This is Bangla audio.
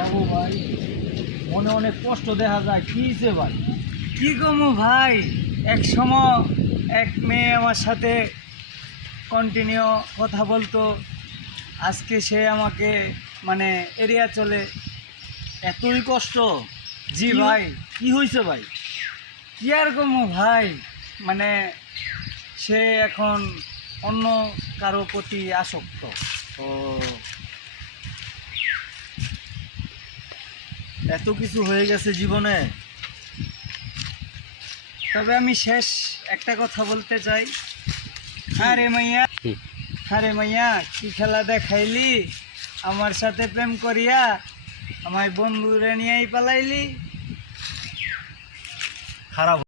বাবু ভাই, মনে অনেক কষ্ট দেখা যায়। কি হয়েছে ভাই? কি কমু ভাই, এক সময় এক মেয়ে আমার সাথে কন্টিনিউ কথা বলতো, আজকে সে আমাকে মানে এরিয়া চলে। এতই কষ্ট? জি কি- ভাই। কি হয়েছে ভাই? কি আর কমু ভাই, মানে সে এখন অন্য কারো প্রতি আসক্ত। ও, এত কিছু হয়ে গেছে জীবনে? তবে আমি শেষ একটা কথা বলতে চাই। আরে মাইয়া, আরে মাইয়া, কি খেলা দেখাইলি, আমার সাথে প্রেম করিয়া আমায় বন্ধুরে নিয়েই পালাইলি। খারাপ